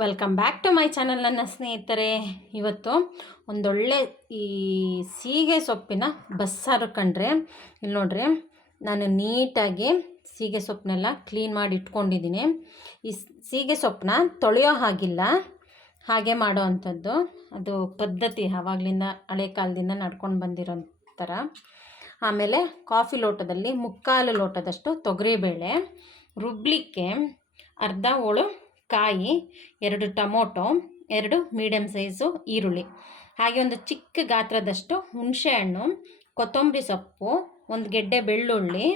Welcome back to my channel ನನ್ನ ಸ್ನೇಹಿತರೆ. ಇವತ್ತು ಒಂದೊಳ್ಳೆ ಈ ಸೀಗೆ ಸೊಪ್ಪಿನ ಬಸ್ಸಾರು ಕಂಡ್ರೆ ಇಲ್ಲಿ ನೋಡ್ರಿ, ನಾನು ನೀಟಾಗಿ ಸೀಗೆ ಸೊಪ್ಪನ್ನೆಲ್ಲ ಕ್ಲೀನ್ ಮಾಡಿ ಇಟ್ಕೊಂಡಿದ್ದೀನಿ. ಈ ಸೀಗೆ ಸೊಪ್ಪನ್ನ ತೊಳೆಯೋ ಹಾಗಿಲ್ಲ. ಹಾಗೆ ಮಾಡೋ ಅಂಥದ್ದು. ಅದು ಪದ್ಧತಿ ಆವಾಗಲಿಂದ ಹಳೆ ಕಾಲದಿಂದ ನಡ್ಕೊಂಡು ಬಂದಿರೋ ಥರ. ಆಮೇಲೆ ಕಾಫಿ ಲೋಟದಲ್ಲಿ ಮುಕ್ಕಾಲು ಲೋಟದಷ್ಟು ತೊಗರಿಬೇಳೆ, ರುಬ್ಲಿಕ್ಕೆ ಅರ್ಧ ಹೋಳು ಕಾಯಿ, ಎರಡು ಟೊಮೊಟೊ, ಎರಡು ಮೀಡಿಯಮ್ ಸೈಜು ಈರುಳ್ಳಿ. ಹಾಗೆ ಒಂದು ಚಿಕ್ಕ ಗಾತ್ರದಷ್ಟು ಹುಣಸೆಹಣ್ಣು, ಕೊತ್ತಂಬರಿ ಸೊಪ್ಪು, ಒಂದು ಗೆಡ್ಡೆ ಬೆಳ್ಳುಳ್ಳಿ,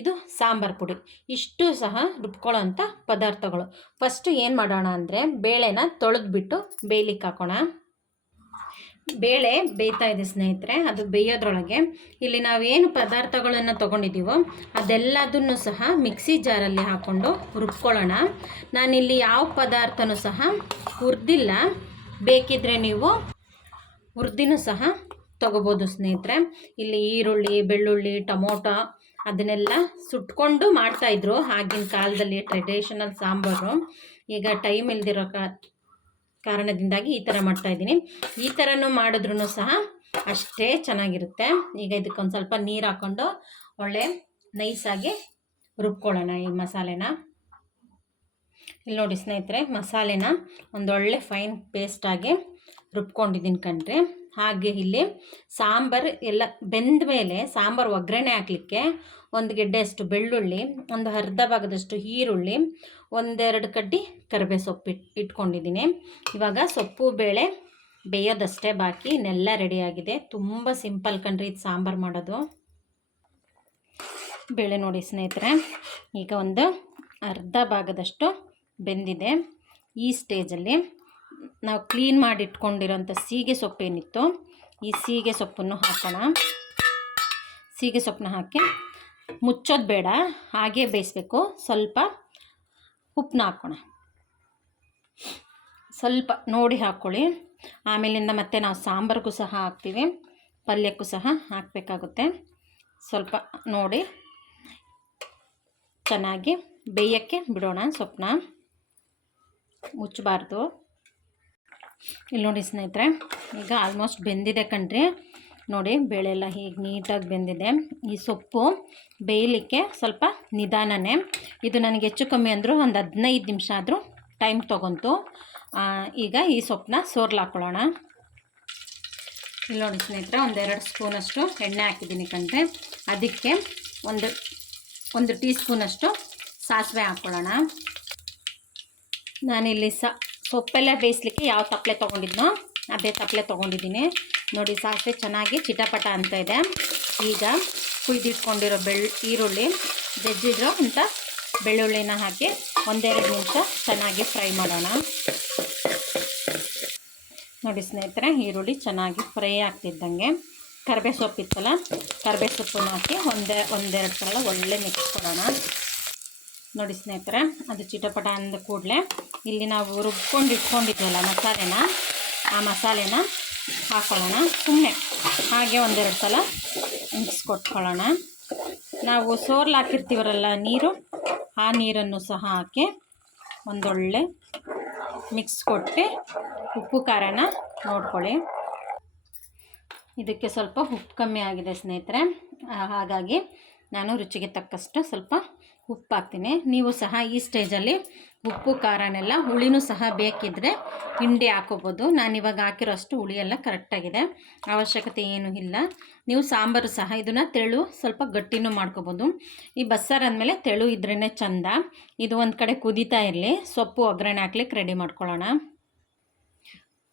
ಇದು ಸಾಂಬಾರು ಪುಡಿ. ಇಷ್ಟು ಸಹ ರುಬ್ಕೊಳ್ಳೋಂಥ ಪದಾರ್ಥಗಳು. ಫಸ್ಟು ಏನು ಮಾಡೋಣ ಅಂದರೆ ಬೇಳೆನ ತೊಳೆದ್ಬಿಟ್ಟು ಬೇಯ್ಲಿಕ್ಕೆ ಹಾಕೋಣ. ಬೇಳೆ ಬೇಯ್ತಾ ಇದೆ ಸ್ನೇಹಿತರೆ, ಅದು ಬೇಯೋದ್ರೊಳಗೆ. ಇಲ್ಲಿ ನಾವೇನು ಪದಾರ್ಥಗಳನ್ನು ತೊಗೊಂಡಿದ್ದೀವೋ ಅದೆಲ್ಲದನ್ನು ಸಹ ಮಿಕ್ಸಿ ಜಾರಲ್ಲಿ ಹಾಕ್ಕೊಂಡು ರುಬ್ಕೊಳ್ಳೋಣ. ನಾನಿಲ್ಲಿ ಯಾವ ಪದಾರ್ಥನೂ ಸಹ ಹುರಿದಿಲ್ಲ. ಬೇಕಿದ್ರೆ ನೀವು ಹುರಿದಿನೂ ಸಹ ತೊಗೋಬೋದು ಸ್ನೇಹಿತರೆ. ಇಲ್ಲಿ ಈರುಳ್ಳಿ, ಬೆಳ್ಳುಳ್ಳಿ, ಟೊಮೊಟೊ ಅದನ್ನೆಲ್ಲ ಸುಟ್ಕೊಂಡು ಮಾಡ್ತಾಯಿದ್ರು ಆಗಿನ ಕಾಲದಲ್ಲಿ ಟ್ರೆಡಿಷನಲ್ ಸಾಂಬಾರು. ಈಗ ಟೈಮ್ ಇಲ್ದಿರೋ ಕಾರಣದಿಂದಾಗಿ ಈ ಥರ ಮಾಡ್ತಾ ಇದ್ದೀನಿ. ಈ ಥರನೂ ಮಾಡಿದ್ರೂ ಸಹ ಅಷ್ಟೇ ಚೆನ್ನಾಗಿರುತ್ತೆ. ಈಗ ಇದಕ್ಕೊಂದು ಸ್ವಲ್ಪ ನೀರು ಹಾಕ್ಕೊಂಡು ಒಳ್ಳೆ ನೈಸಾಗಿ ರುಬ್ಕೊಳ್ಳೋಣ ಈ ಮಸಾಲೆನ. ಇಲ್ಲಿ ನೋಡಿ ಸ್ನೇಹಿತರೆ, ಮಸಾಲೆನ ಒಂದೊಳ್ಳೆ ಫೈನ್ ಪೇಸ್ಟಾಗಿ ರುಬ್ಕೊಂಡಿದ್ದೀನಿ ಕಣ್ರಿ. ಹಾಗೆ ಇಲ್ಲಿ ಸಾಂಬಾರು ಎಲ್ಲ ಬೆಂದ ಮೇಲೆ ಸಾಂಬಾರು ಒಗ್ಗರಣೆ ಹಾಕಲಿಕ್ಕೆ ಒಂದು ಗೆಡ್ಡೆಯಷ್ಟು ಬೆಳ್ಳುಳ್ಳಿ, ಒಂದು ಅರ್ಧ ಭಾಗದಷ್ಟು ಈರುಳ್ಳಿ, ಒಂದೆರಡು ಕಡ್ಡಿ ಕರಿಬೇ ಸೊಪ್ಪು ಇಟ್, ಇಟ್ಕೊಂಡಿದ್ದೀನಿ. ಇವಾಗ ಸೊಪ್ಪು, ಬೇಳೆ ಬೇಯೋದಷ್ಟೇ ಬಾಕಿ ನೆಲ್ಲ ರೆಡಿಯಾಗಿದೆ ತುಂಬ ಸಿಂಪಲ್ ಕಣ್ರಿ ಇದು ಸಾಂಬಾರು ಮಾಡೋದು. ಬೇಳೆ ನೋಡಿ ಸ್ನೇಹಿತರೆ, ಈಗ ಒಂದು ಅರ್ಧ ಭಾಗದಷ್ಟು ಬೆಂದಿದೆ. ಈ ಸ್ಟೇಜಲ್ಲಿ ನಾವು ಕ್ಲೀನ್ ಮಾಡಿ ಇಟ್ಕೊಂಡಿರೋಂಥ ಸೀಗೆ ಸೊಪ್ಪೇನಿತ್ತು ಈ ಸೀಗೆ ಸೊಪ್ಪನ್ನು ಹಾಕೋಣ. ಸೀಗೆ ಸೊಪ್ಪನ್ನ ಹಾಕಿ ಮುಚ್ಚೋದು ಬೇಡ, ಹಾಗೆ ಬೇಯಿಸ್ಬೇಕು. ಸ್ವಲ್ಪ ಉಪ್ಪನ್ನ ಹಾಕೋಣ. ಸ್ವಲ್ಪ ನೋಡಿ ಹಾಕ್ಕೊಳ್ಳಿ ಆಮೇಲಿಂದ ಮತ್ತೆ ನಾವು ಸಾಂಬಾರಿಗೂ ಸಹ ಹಾಕ್ತೀವಿ, ಪಲ್ಯಕ್ಕೂ ಸಹ ಹಾಕಬೇಕಾಗುತ್ತೆ. ಸ್ವಲ್ಪ ನೋಡಿ ಚೆನ್ನಾಗಿ ಬೇಯೋಕ್ಕೆ ಬಿಡೋಣ ಸೊಪ್ಪನ್ನ. ಮುಚ್ಚಬಾರ್ದು. ಇಲ್ಲಿ ನೋಡಿ ಸ್ನೇಹಿತರೆ, ಈಗ ಆಲ್ಮೋಸ್ಟ್ ಬೆಂದಿದೆ ಕಣ್ರಿ. ನೋಡಿ ಬೇಳೆ ಎಲ್ಲ ಹೀಗೆ ನೀಟಾಗಿ ಬೆಂದಿದೆ. ಈ ಸೊಪ್ಪು ಬೇಯಲಿಕ್ಕೆ ಸ್ವಲ್ಪ ನಿಧಾನನೇ. ಇದು ನನಗೆ ಹೆಚ್ಚು ಕಮ್ಮಿ ಅಂದರೂ ಒಂದು ಹದಿನೈದು ನಿಮಿಷ ಆದರೂ ಟೈಮ್ ತೊಗೊಂತು. ಈಗ ಈ ಸೊಪ್ಪನ್ನ ಸೋರ್ಲಾಕೊಳ್ಳೋಣ ಇಲ್ಲಿ ನೋಡಿ ಸ್ನೇಹಿತರೆ ಒಂದೆರಡು ಸ್ಪೂನಷ್ಟು ಎಣ್ಣೆ ಹಾಕಿದ್ದೀನಿ ಕಣ್ರಿ. ಅದಕ್ಕೆ ಒಂದು ಒಂದು ಟೀ ಸ್ಪೂನಷ್ಟು ಸಾಸಿವೆ ಹಾಕ್ಕೊಳ್ಳೋಣ ನಾನಿಲ್ಲಿ ಸ ಸೊಪ್ಪೆಲ್ಲ ಬೇಯಿಸ್ಲಿಕ್ಕೆ ಯಾವ ತಪ್ಪಲೆ ತೊಗೊಂಡಿದ್ನೋ ಅದೇ ತಪ್ಪಲೆ ತೊಗೊಂಡಿದ್ದೀನಿ. ನೋಡಿ ಸಾಸಿವೆ ಚೆನ್ನಾಗಿ ಚಿಟಪಟ ಅಂತ ಇದೆ. ಈಗ ಕುಯ್ದಿಟ್ಕೊಂಡಿರೋ ಬೆಳ್ ಈರುಳ್ಳಿ ಜಜ್ಜಿದ್ರು ಅಂತ ಬೆಳ್ಳುಳ್ಳಿನ ಹಾಕಿ ಒಂದೆರಡು ನಿಮಿಷ ಚೆನ್ನಾಗಿ ಫ್ರೈ ಮಾಡೋಣ. ನೋಡಿ ಸ್ನೇಹಿತರೆ, ಈರುಳ್ಳಿ ಚೆನ್ನಾಗಿ ಫ್ರೈ ಆಗ್ತಿದ್ದಂಗೆ. ಕರಿಬೇ ಸೊಪ್ಪು ಇತ್ತಲ್ಲ ಕರಿಬೇ ಸೊಪ್ಪನ್ನು ಹಾಕಿ ಒಂದೇ, ಒಂದೆರಡು ಸಲ ಒಳ್ಳೆ ಮಿಕ್ಸ್ ಕೊಡೋಣ ನೋಡಿ ಸ್ನೇಹಿತರೆ, ಅದು ಚಿಟಪಟ ಅಂದ ಕೂಡಲೇ ಇಲ್ಲಿ ನಾವು ರುಬ್ಕೊಂಡು ಇಟ್ಕೊಂಡಿದ್ದೆಲ್ಲ ಮಸಾಲೆನ, ಆ ಮಸಾಲೆನ ಹಾಕೊಳ್ಳೋಣ. ಸುಮ್ಮನೆ ಹಾಗೆ ಒಂದೆರಡು ಸಲ ಮಿಕ್ಸ್ ಕೊಟ್ಕೊಳ್ಳೋಣ. ನಾವು ಸೋರ್ಲು ಹಾಕಿರ್ತೀವರಲ್ಲ ನೀರು, ಆ ನೀರನ್ನು ಸಹ ಹಾಕಿ ಒಂದೊಳ್ಳೆ ಮಿಕ್ಸ್ ಕೊಟ್ಟು ಉಪ್ಪು ಖಾರನ ನೋಡ್ಕೊಳ್ಳಿ. ಇದಕ್ಕೆ ಸ್ವಲ್ಪ ಉಪ್ಪು ಕಮ್ಮಿ ಆಗಿದೆ ಸ್ನೇಹಿತರೆ, ಹಾಗಾಗಿ ನಾನು ರುಚಿಗೆ ತಕ್ಕಷ್ಟು ಸ್ವಲ್ಪ ಉಪ್ಪು ಹಾಕ್ತೀನಿ. ನೀವು ಸಹ ಈ ಸ್ಟೇಜಲ್ಲಿ ಉಪ್ಪು, ಖಾರನೆಲ್ಲ ಹುಳಿನೂ ಸಹ ಬೇಕಿದ್ದರೆ ಹಿಂಡಿ ಹಾಕೋಬೋದು. ನಾನು ಇವಾಗ ಹಾಕಿರೋಷ್ಟು ಹುಳಿಯೆಲ್ಲ ಕರೆಕ್ಟಾಗಿದೆ ಅವಶ್ಯಕತೆ ಏನೂ ಇಲ್ಲ. ನೀವು ಸಾಂಬಾರು ಸಹ ಇದನ್ನು ತೆಳು ಸ್ವಲ್ಪ ಗಟ್ಟಿನೂ ಮಾಡ್ಕೋಬೋದು. ಈ ಬಸ್ಸಾರು ಅಂದಮೇಲೆ ತೆಳು ಇದ್ರೇ ಚಂದ. ಇದು ಒಂದು ಕಡೆ ಕುದೀತಾ ಇರಲಿ. ಸೊಪ್ಪು ಒಗ್ಗರಣೆ ಹಾಕ್ಲಿಕ್ಕೆ ರೆಡಿ ಮಾಡ್ಕೊಳ್ಳೋಣ.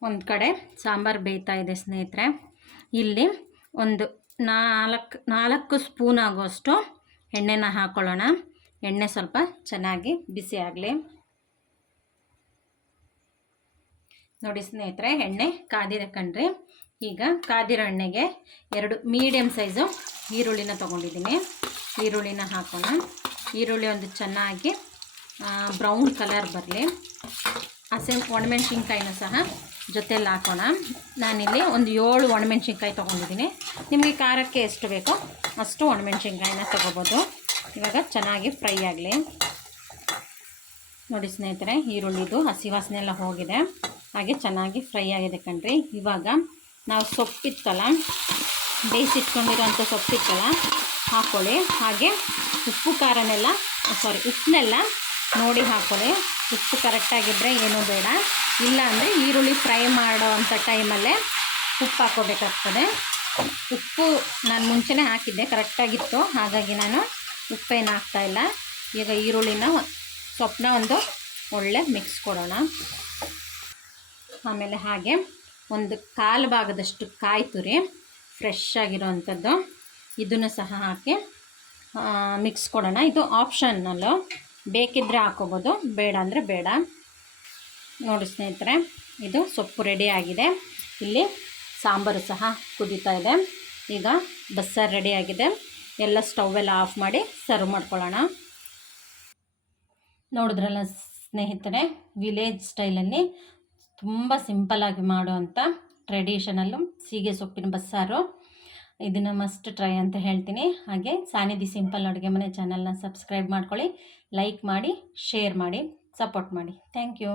ಒಂದು ಕಡೆ ಸಾಂಬಾರು ಬೇಯ್ತಾ ಇದೆ ಸ್ನೇಹಿತರೆ. ಇಲ್ಲಿ ಒಂದು ನಾಲ್ಕು ನಾಲ್ಕು ಸ್ಪೂನ್ ಆಗುವಷ್ಟು ಎಣ್ಣೆನ ಹಾಕ್ಕೊಳ್ಳೋಣ ಎಣ್ಣೆ ಸ್ವಲ್ಪ ಚೆನ್ನಾಗಿ ಬಿಸಿ ಆಗಲಿ. ನೋಡಿ ಸ್ನೇಹಿತರೆ, ಎಣ್ಣೆ ಕಾದಿದೆ ಕಣ್ರಿ. ಈಗ ಕಾದಿರೋ ಎಣ್ಣೆಗೆ ಎರಡು ಮೀಡಿಯಮ್ ಸೈಜು ಈರುಳ್ಳಿನ ತೊಗೊಂಡಿದ್ದೀನಿ. ಈರುಳ್ಳಿನ ಹಾಕೋಣ. ಈರುಳ್ಳಿ ಒಂದು ಚೆನ್ನಾಗಿ ಬ್ರೌನ್ ಕಲರ್ ಬರಲಿ. ಹಸೆ ಒಣಮೆಣ್ಸಿನ್ಕಾಯಿನೂ ಸಹ ಜೊತೆಯಲ್ಲಿ ಹಾಕೋಣ. ನಾನಿಲ್ಲಿ ಒಂದು ಏಳು ಒಣಮೆಣ್ಸಿನ್ಕಾಯಿ ತೊಗೊಂಡಿದ್ದೀನಿ. ನಿಮಗೆ ಖಾರಕ್ಕೆ ಎಷ್ಟು ಬೇಕೋ ಅಷ್ಟು ಒಣಮೆಣ್ಸಿನ್ಕಾಯಿನ ತೊಗೋಬೋದು. ಇವಾಗ ಚೆನ್ನಾಗಿ ಫ್ರೈ ಆಗಲಿ. ನೋಡಿ ಸ್ನೇಹಿತರೆ, ಈರುಳ್ಳಿದು ಹಸಿ ವಾಸನೆ ಎಲ್ಲ ಹೋಗಿದೆ. ಹಾಗೆ ಚೆನ್ನಾಗಿ ಫ್ರೈ ಆಗಿದೆ ಕಣ್ರಿ. ಇವಾಗ ನಾವು ಸೊಪ್ಪಿತ್ತಲ್ಲ ಬೇಯಿಸಿಟ್ಕೊಂಡಿರೋಂಥ ಸೊಪ್ಪಿತ್ತಲ್ಲ ಹಾಕ್ಕೊಳ್ಳಿ ಹಾಗೆ ಉಪ್ಪು ಖಾರನೆಲ್ಲ ಸಾರಿ ಉಪ್ಪನ್ನೆಲ್ಲ ನೋಡಿ ಹಾಕ್ಕೊಳ್ಳಿ ಉಪ್ಪು ಕರೆಕ್ಟಾಗಿದ್ದರೆ ಏನೂ ಬೇಡ. ಇಲ್ಲ ಅಂದರೆ ಈರುಳ್ಳಿ ಫ್ರೈ ಮಾಡೋ ಅಂಥ ಟೈಮಲ್ಲೇ ಉಪ್ಪು ಹಾಕ್ಕೋಬೇಕಾಗ್ತದೆ. ಉಪ್ಪು ನಾನು ಮುಂಚೆನೇ ಹಾಕಿದ್ದೆ ಕರೆಕ್ಟಾಗಿತ್ತು ಹಾಗಾಗಿ ನಾನು ಉಪ್ಪೇನು ಹಾಕ್ತಾಯಿಲ್ಲ ಈಗ ಈರುಳ್ಳಿನ ಸೊಪ್ಪನ್ನ ಒಂದು ಒಳ್ಳೆ ಮಿಕ್ಸ್ ಕೊಡೋಣ. ಆಮೇಲೆ ಹಾಗೆ ಒಂದು ಕಾಲು ಭಾಗದಷ್ಟು ಕಾಯಿ ತುರಿ ಫ್ರೆಶ್ ಆಗಿರೋವಂಥದ್ದು ಇದನ್ನು ಸಹ ಹಾಕಿ ಮಿಕ್ಸ್ ಕೊಡೋಣ. ಇದು ಆಪ್ಷನ್ನಲ್ಲು ಬೇಕಿದ್ದರೆ ಹಾಕೋಬೋದು, ಬೇಡ ಅಂದರೆ ಬೇಡ. ನೋಡಿ ಸ್ನೇಹಿತರೆ, ಇದು ಸೊಪ್ಪು ರೆಡಿ ಆಗಿದೆ. ಇಲ್ಲಿ ಸಾಂಬಾರು ಸಹ ಕುದೀತಾ ಇದೆ. ಈಗ ಬಸ್ಸಾರು ರೆಡಿ ಆಗಿದೆ. ಎಲ್ಲ ಸ್ಟವೆಲ್ಲ ಆಫ್ ಮಾಡಿ ಸರ್ವ್ ಮಾಡ್ಕೊಳ್ಳೋಣ. ನೋಡಿದ್ರಲ್ಲ ಸ್ನೇಹಿತರೆ, ವಿಲೇಜ್ ಸ್ಟೈಲಲ್ಲಿ ತುಂಬ ಸಿಂಪಲ್ಲಾಗಿ ಮಾಡುವಂಥ ಟ್ರೆಡಿಷನಲ್ಲು ಸೀಗೆ ಸೊಪ್ಪಿನ ಬಸ್ಸಾರು. ಇದನ್ನು ಮಸ್ಟ್ ಟ್ರೈ ಅಂತ ಹೇಳ್ತೀನಿ. ಹಾಗೆ ಸಾನಿಧಿ ಸಿಂಪಲ್ ಅಡುಗೆ ಮನೆ ಚಾನಲ್ನ ಸಬ್ಸ್ಕ್ರೈಬ್ ಮಾಡ್ಕೊಳ್ಳಿ, ಲೈಕ್ ಮಾಡಿ, ಶೇರ್ ಮಾಡಿ, ಸಪೋರ್ಟ್ ಮಾಡಿ. Thank you.